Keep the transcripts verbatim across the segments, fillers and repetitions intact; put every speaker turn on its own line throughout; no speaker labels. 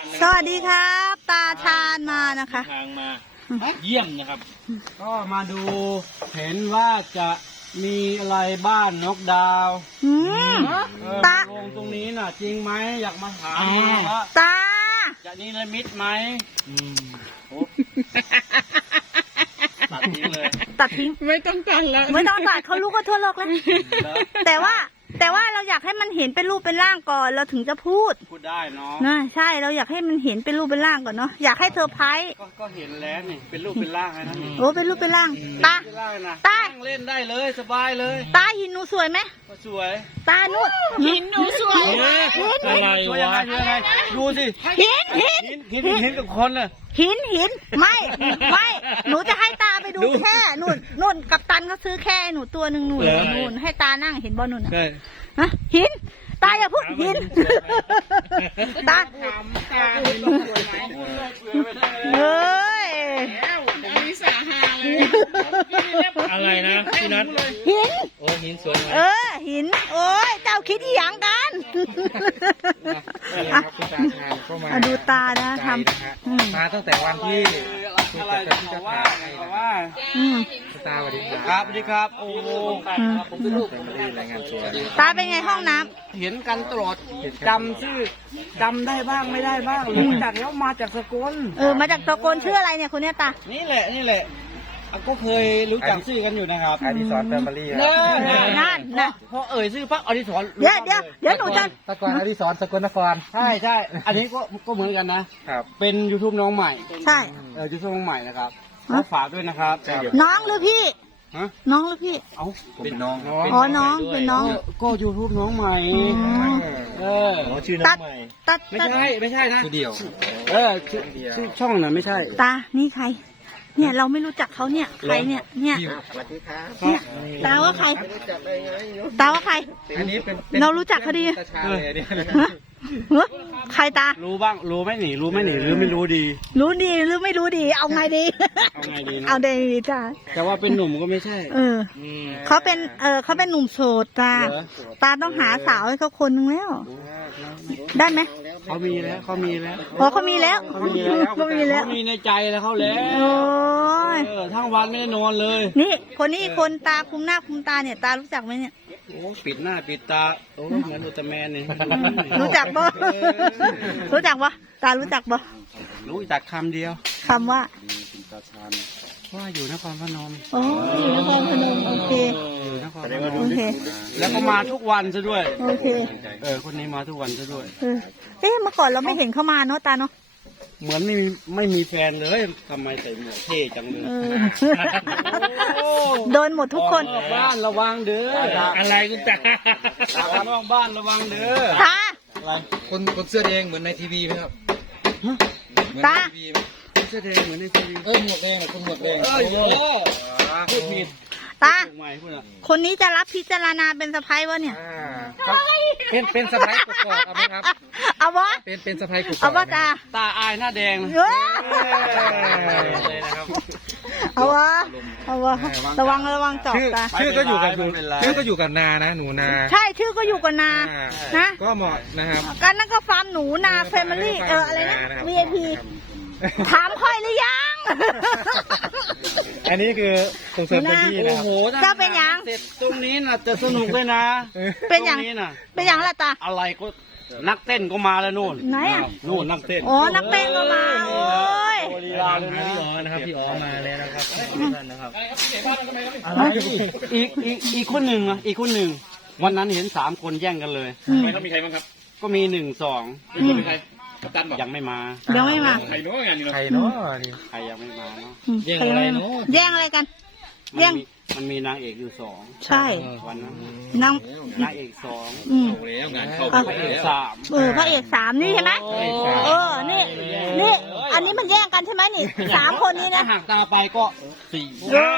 สวัสดีครับตาชาญมานะคะ
ทางมาเยี่ยมนะครับ
ก็มาดูเห็นว่าจะมีอะไรบ้านนกดาว
อืมตา
ลงตรงนี้น่ะ จริงไหมอยากมาถามว่า
ตา
จะนี่เลยมิดไหมตัดทิ้งเลย
ตัดทิ้ง
ไม่ต้องตัดแล้ว
ไม่ต้องตัดเขารู้ก็ทั่วโลกแล้วแต่ว่าแต่ว่าเราอยากให้มันเห็นเป็นรูปเป็นร่างก่อนเราถึงจะพูด
พูดได้เนาะ
นะใช่เราอยากให้มันเห็นเป็นรูปเป็นร่างก่อนเนาะอยากให้เธอไพรส์
ก็ก็เห็นแล้วนี่เป็นรูปเป็นร่างนะนี่
โอ้เป็นรูปเป็นร่างตา
เป็นร่างนะ
ตา
นั่งเล่นได้เลยสบายเลย
ตาหินหนูสวยไหม
ก็สวย
ตาหนู
หินหนูสวย
อะไร
สวยยัง
วะ
ไงสวยยังไงดูสิ
หินหิน
หินหินหินกับคนน่ะ
หินหินไม่ไม่หนูจะให้ตาไปดูแค่นู่นนู่นกัปตันเขาซื้อแค่หนูตัวหนึ่งนู่นนู่นให้ตานั่งเห็นบอลนู่น
ใช่
ฮะหินตาอย่าพูดหินตา
ถามตาหินสวยไหม
เฮ้ย
แล้วอันนี้สาหาเลย
อะไรนะพี่นัท
หิน
โอ้หินสวยไหม
เออหินโอ้ยเจ้าคิดอีหยังกันอ่ะอ่ะดูตานะทำอืม
มาตั้งแต่วันที่
อะไรเขาว่าเขาว่า
อืม
ตาสวัสดีค
ครับ รับสวัสดีครับโอ้โห
ผมเป็นลูกเป็นรายงานตัว
ตาเป็นไงห้องน้ำ
เห็นกันตลอดจำชื่อจำได้บ้างไม่ได้บ้างรู้จักแล้วมาจากสกล
เออมาจากตะโกนชื่ออะไรเนี่ยคนเนี้ยตา
นี่แหละนี่แหละอ่ะก็เคยรู้จักชื่อกันอยู่นะครับ
อดิสรแฟมิลี่
เน่
นั่นนะ
พอเอ่ยชื่อปั๊บอดิศร
เดี๋ยวเดี๋ยวเดี๋ยวหนูจะ
ตะกอนอดิสรสกลนคร
ใช่ใช่อันนี้ก็ก็เหมือนกันนะครับ เป็น YouTube น้องใหม่
ใช่
เออ YouTube น้องใหม่นะครับ
ฮะ
ก็ฝากด้วยนะครับ
น้องหรือพี่
ฮะ
น้องหรือพี่
เอ้า
ผมเป็นน้อง
อ๋อน้องเป็นน้อง
ก็ก็ YouTube น้องใหม่
อ๋อ
เออ
น้องชื่อน้องใหม่
ตัด
ไม่
ตัด
ใช่ไม่ใช่นะ
ชื่อเดียว
เออชื่อชื่อช่องน่ะไม่ใช่
ตา นี่ใคร เนี่ยเราไม่รู้จักเขาเนี่ย ใครเนี่ย เนี่ย
สวัสดีครับ
เนี่ย ตาว่าใคร ตาว่าใคร
อันนี้เป็น
เรารู้จักเขาดี
ตาชาเลยเนี่ย
ฮะเฮ้ยใครตา
รู้บ้างรู้ไหมหนีรู้ไหมหนีหรือไม่รู้ดี
รู้ดีหรือไม่รู้ดี เอาไงดี
เอาไงดีนะ
เอาดีดีจ้า
แต่ว่าเป็นหนุ่มก็ไม่ใช่
เออ เขาเป็น เออเขาเป็นหนุ่มโสดตา
เหรอ
ตาต้องหาสาวให้เขาคนนึงแล้ว ได้ไหม
เขามีแล้วเขามีแล้ว
อ๋อเขามีแล้ว
เขามีแล้ว
เขามีแล้ว
เขามีในใจแล้วเขาแล้ว
โอ้ย
เออทั้งวันไม่ได้นอนเลย
นี่ คนนี้คนตาคุมหน้าคุมตาเนี่ย ตารู้จักไหมเนี่ย
โอ้ปิดหน้าปิดตาโอ้เหมือนอุลตร้าแมนเนี่ย
รู้จักบ่ รู้จักบ่ตารู้จักบ่
รู้จักคำเดียว
คำว่า
ว่าอยู่นครพนม
โอ้ยนครพนมโอเค
อยู่นครพนม
โอเค
แล้วก็มาทุกวันซะด้วย
โอเค
เออคนนี้มาทุกวันซะด้วย
เออเอ๊ะเมื่อก่อนเราไม่เห็นเข้ามาเนาะตาเนาะ
เหมือนไม่มีไม่มีแฟนเลยทำไมใส่หมวกเท่จังเลย
เออ โดนหมดทุกคน
ออกบ้านระวังเด้อ
อะไรคุณตา
ออกนอกบ้านระวังเด้อ
ตา
คนคนเสื้อแดงเหมือนในทีวีไหมครับเหมือนใน
ตา
ทีวีไหม
เสื้อแดงเหมือนในทีวี
เออหมวกแดงเหรอคนหมวกแดง
เอ้ยโอ้พูดผิด
ตา
ถูกไหมพูดอ่ะ
คนนี้จะรับพิจารณาเป็นสะพ้ายวะเนี่ย
อ่าครับเป็นเป็นสะพายกกอกเอาไหมครับ
เอาวะ
เป็นเป็นสะพายกกอก
เอาวะตา
ตาอายหน้าแดง
เอ้ย
เลยนะครับ
เอาวะเอาวะระวังระวังจอบ
ชื่อ
ตา
ชื่อก็อยู่กับ
ไม่เป็นไร
ชื่อก็อยู่กับนานะหนูนา
ใช่ชื่อก็อยู่กับนา
อ่า
นะ
ก็เหมาะนะครับ
กันนั่นก็ฟาร์มหนูนาแฟมิลี่เอออะไรนะ วี ไอ พี ถามค่อยหรือยัง
อันนี้คือส่งเสริมเต็มที่
โอ้
นะครับ
โห
เจ้าเป็นยัง
เสร็จตรงนี้น่ะจะสนุกเลยนะ
เป็นอย่าง
ตรงนี้น่ะ
เป็นอย่างละตา
อะไรก็นักเต้นก็มาแล้วนู่น
ไหนอ่ะ
นู่นนักเต้น
อ๋อนักเต้นก็มาโอ้ย
โอ้ลีลาเลยนะ
พี่อ๋อนะครับพี่อ๋อมาแล้วนะครับท่านนะครับ
อีกอีกอีกคนหนึ่งอ่ะอีกคนหนึ่งวันนั้นเห็นสามคนแย่งกันเลย
อืม
ไม่ต้องมีใครบ้างครับ
ก็มีหนึ่งสอง
อืม
มีใครกัปตันบอก
ยังไม่มา
ยังไม่มา
ใครเนาะงานนี้เนาะ
ใครเนาะนี่
ใครยังไม่มาเนาะ
อืม
แย่งอะไรเนอะ
แย่งอะไรกัน
มัน
แย่ง
มีมันมีนางเอกอยู่สอง
ใช่
วันนั้น
น้อง
นางเอกสอง
อืม
เอาแล้วงานเข้า
อ่ะ
ไป
นางเอก
แล้ว
สาม
เออพระเอกสามนี่ใช่ไหมเออนี่นี่ อันนี้มันแย่งกันใช่ไหมนี่สามคนนี้
ถ้า
นะ
หากตาไปก็สี่
เออ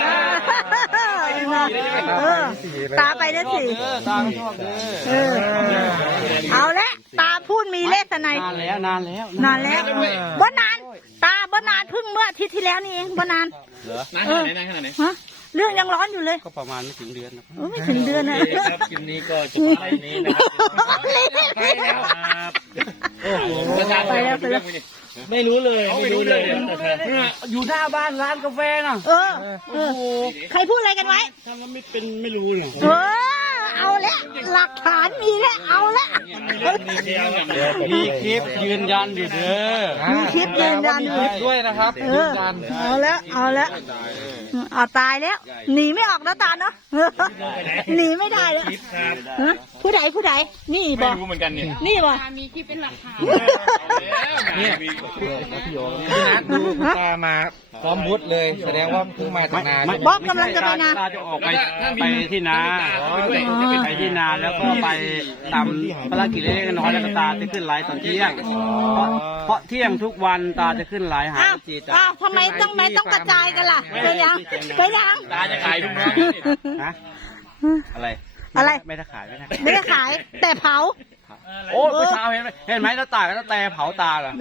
เออตาไปได้สิ
เออตาชอบเด้อ
เออ เอาละตาพูดมีเลสไนย
นานแล้วนานแล้ว
นานแล้วบ่นาน ตาบ่นานเพิ่งเมื่ออาทิตย์ที่แล้วนี่เองบ่นาน
เหรอ
นานขนาดไหนนานขนาดไหน
ฮะเรื่องยังร้อนอยู่เลย
ก็ประมาณไม่ถึงเดือนนะ
โอ้ไม่ถึงเดือนนะ
โอเคครับคลิปนี้ก็จบไปนี้นะครับไปแล้วครับโอ้โห
ไปแล้วไปแล้ว
ไม่รู้เลยไม่รู้เลย
อยู่หน้าบ้านร้านกาแฟน่ะ
เออเออใครพูดอะไรกันไว้
ถ้ามันไม่เป็นไม่รู้เนี่ย
เออเอาละหลักฐานมีแล้วเอาละ
มีคลิปยืนยันอยู่เด้อ
มีคลิปยืนยันอยู่
ด้วยนะครับ
เออเอาแล้วเอาแล้วเอาตายแล้ว หนีไม่ออกแล้วตาเนาะหนีไม่ได้แล้วฮะผู้ใดผู้ใดนี่บอก
รู้เหมือนกันเนี่ย
นี่บอก
มีคลิปเป็นหลักฐาน
เนี่ยพี่นัทดูคุณตามาพร้อมวุฒิเลย แสดงว่าเพิ่งมาจากนา
ไม่
บ๊อบกำลังจะไปนา
ตาจะออกไปไปที่นาไปที่นาแล้วก็ไปทำภารกิจเล็กๆน้อยๆแล้วก็ตาจะขึ้นไลฟ์ตอนเที่ยงเพราะเพราะเที่ยงทุกวันตาจะขึ้นไลฟ์หา
อ้าว
จีตา
อ้าวทำไมต้องไม่ต้องกระจายกันล่ะเกยังเกยัง
ตาจะขายทุกน้อง
ฮะอะไร
อะไร
ไม่ได้ขายไม่ได้
ไม่ได้ขายแต่เผา
โอ้เมื่อเช้าเห็นไหมเห็นไหมแล้วตาก็จะแต่เผาตาเหรอ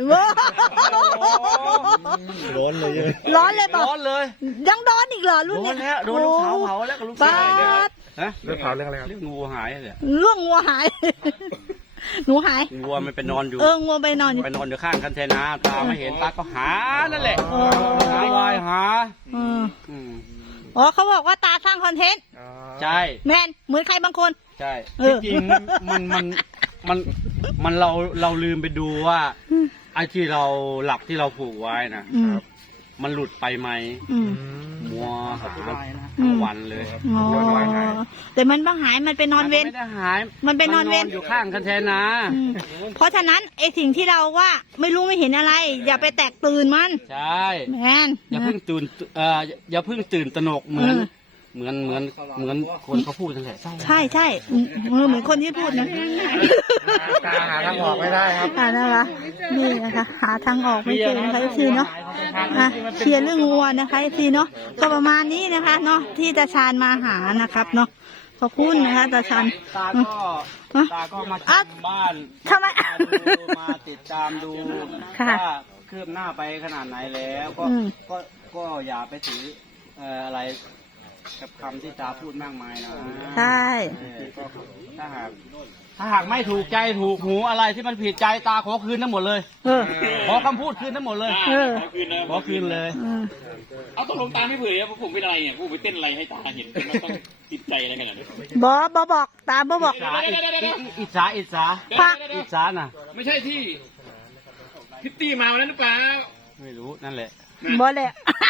ร้อนเลย
ร้อนเลยบอก
ร้อนเลย
ยังโดนอีกเหรอรุ่น
โด
นี้
นแล้วโดนลูกสาวเผาแล้วกับลูก
ปา
ชาย
ด
ฮะ
เรื่องเผาเรื่องอะไรครับ
เรื่องงูหายเลย
เรื่องงัวหาย หนูหาย
งูมันไปนอนอยู่
เอองัวไปนอนอยู่
ไปนอนอยู่ข้างคันเทนาตาไม่เห็นตาก็หานั่นแหละ
เออ
หาวายหา
เออ
อืม
อ๋อเขาบอกว่าตาสร้างคอนเทนต์
ใช่
แมนเหมือนใครบางคน
ใช่
เออ
ที่จริงมันมันมันมันเราเราลืมไปดูว่าไอ้ที่เราหลักที่เราผูกไว้นะ
อืม
มันหลุดไปไหม
อืม
มัวหา
อืม
วันเลย
อ๋อแต่มันบ้าหายมันไปนอนเวร
ไม่ได้หาย
มันไปนอนเวร
อยู่ข้างคันเทนา
อืมเพราะฉะนั้นไอสิ่งที่เราว่าไม่รู้ไม่เห็นอะไร อย่าไปแตกตื่นมัน
ใช่
แมน
อย่าเพิ่งตื่นเอ่ออย่าเพิ่งตื่นตระหนกเหมือน
เออ
เหมือนเหมือนเหมือนคนเขาพูดนั่นแหละ
ใช่ใช่อืมเออเหมือนคนที่พูดนะ
ตาหาทางออกไม่ได้ครับ
อ่านะคะนี่นะคะ หาทางออกไม่เจอนะคะทีเนาะอ่ะเคลียร์เรื่องวัวนะคะทีเนาะก็ประมาณนี้นะคะเนาะที่ตาชาญมาหานะครับเนาะขอบคุณนะคะตาชาญ
ตา
อื
ก็
ม
ตาก็มา
อ่ะ
ชมบ้าน
ทำไม
ดูมาติดตามดู
ค่ะ
ว่าคืบหน้าไปขนาดไหนแล้วก็
อืม
ก็ก็อย่าไปถือเอ่ออะไรกับคำที่ตาพูดมากมายนะ
ใช่
เออก็ถ้าหากถ้าหากไม่ถูกใจถูกหูอะไรที่มันผิดใจตาขอคืนทั้งหมดเลย
เออ
ขอคำพูดคืนทั้งหมดเลย
เออ
ขอคืนเลย
อืม
เอาตกลงตาไม่เผื่อว่าผมเป็นอะไรเนี่ยผมไปเต้นอะไรให้ตาเห็นมันต้องติดใจอะไรขนาดนี้
บอบอบอกตามบอบอก
อิจฉาอิจฉาอิจฉา
พระ
อิจฉาน่ะ
ไม่ใช่ที่พิตตี้มาวันนั้นหรือเปล่า
ไม่รู้นั่นแหละ
บอแหละ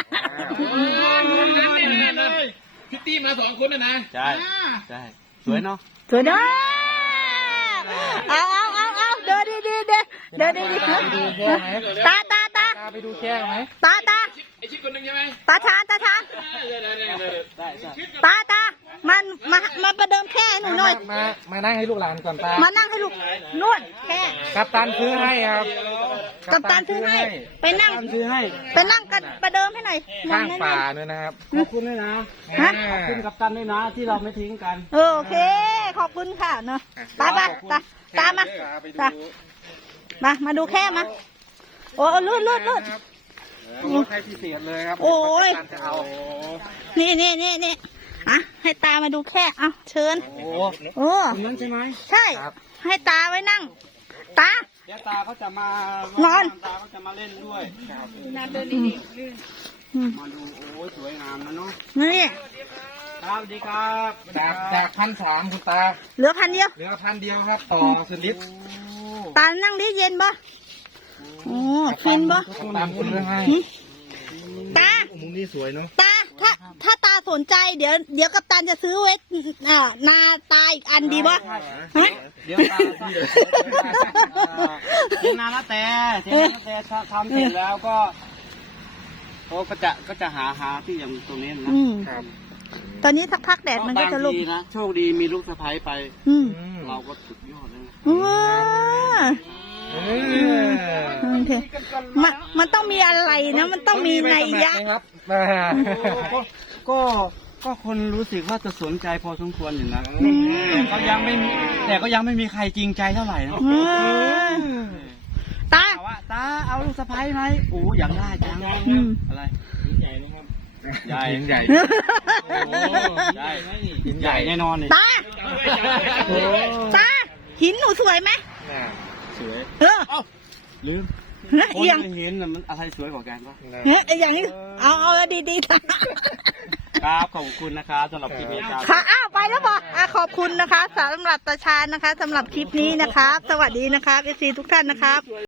เลยพิตตี้มาสองคนนะนะ
ใช่ใช่สวยเนาะ
สวยเนาะเอาเอาเอาเอาเดินดีดีเดินเดินดีดีตาตาตา
ตาไปดูแค่ไหม
ตาตา
ไอชิดคนหนึ่งใช่ไหม
ตาชานตาชาน
ได้ใช่
ตาตามันมามาประเดิมแค่ให้หนูหน่อย
มา มานั่งให้ลูกหลานก่อนตา
มานั่งให้ลูกนวดแค่
กัปตันซื้อให้ครับ
กับตันซื้อให้ ไปนั่ง
ซื้อให้
ไปนั่งกันประเดิมให้หน่อย
ข้าง
นั่ง
ป่า
ให้หน่อย
เนี่ยนะครับ
ขอบคุณด้วยนะ
ฮะ
ขอบคุณกับตันด้วยนะที่เราไม่ทิ้งกัน
เออโอเค ขอบคุณค่ะเนาะตาปะตาตามมาตามามาดูแค่มาโอ้ลื่นลื่นลื่น
รถให้พิเศษเลยครับ
โอ้ย
กัปตันจะเอา
นี่นี่นี่นี่อ่ะให้ตามาดูแค่เอาเชิญ
โอ้
โอ้
ตรงนั้นใช่ไหม
ใช่ ให้ตาไว้นั่ง ตา
เดี๋ยวตาเขาจะมาน
อน
ตาเขาจะมาเล่นด้วย
นาเดินดี
อืม
มาดูโอ้ยสวยงามนะเนาะ
นี่
ครับสวัสดีครับ
จากจากพันสามคุณตา
เหลือพันเดียว
เหลือพันเดียวครับ ต่อสุดฤทธิ์
ตานั่งดิเย็นบ่โอ้ฟินบ่
ตามซื้อให้
หึตา
มุมนี้สวยเนาะ
ตา ถ้า ถ้าตาสนใจ เดี๋ยว เดี๋ยวกัปตันจะซื้อไว้อ่านาตาอีกอันดีบ่ฮะ
เดี๋ยวตาเทียนนาละแต่เทียนนาละแต่ถ้าทำเสร็จแล้วก็โอ้ก็จะก็จะหาหาที่อย่างตรงนี้นะ
อืม
ครับ
ตอนนี้สักพักแดดมันก็จะลุก
บางทีนะโชคดีมีลูกสะใภ้ไป
อืม
อืม
เราก็สุดยอดเลยนะ
ว้า
เออ
โอเคมันมันต้องมีอะไรนะ มันต้องมีนัยยะ
ครับมา
ก็ก็ก็คนรู้สึกว่าจะสนใจพอสมควรอยู่นะ
อืม
แต่ก็ยังไม่มีแต่ก็ยังไม่มีใครจริงใจเท่าไหร่นะ
อืมตา
ถามว่าตาเอาลูกสะใภ้ไหมโอ้อยากได้จัง
อืม
อะไร
ต
ใหญ่
หินใหญ่
ใช่หินใหญ่แน่นอนเลย
ตาตาหินหนูสวยไหม
สวย
เออ
ลืม
นะ
คน
เอียง
ไม่เห็นน่ะมันอะไรสวยกว่ากันปะ
เนี่ยไอ้อย่างนี้เอาเอาดีๆตา
ครับขอบคุณนะครับสำหรับคลิปนี้ครับ
ค่ะอ้าวไปแล้วบอกอ่ะขอบคุณนะคะสำหรับตาชาญนะคะสำหรับคลิปนี้นะครับ สวัสดีนะครับเอฟซีทุกท่านนะครับ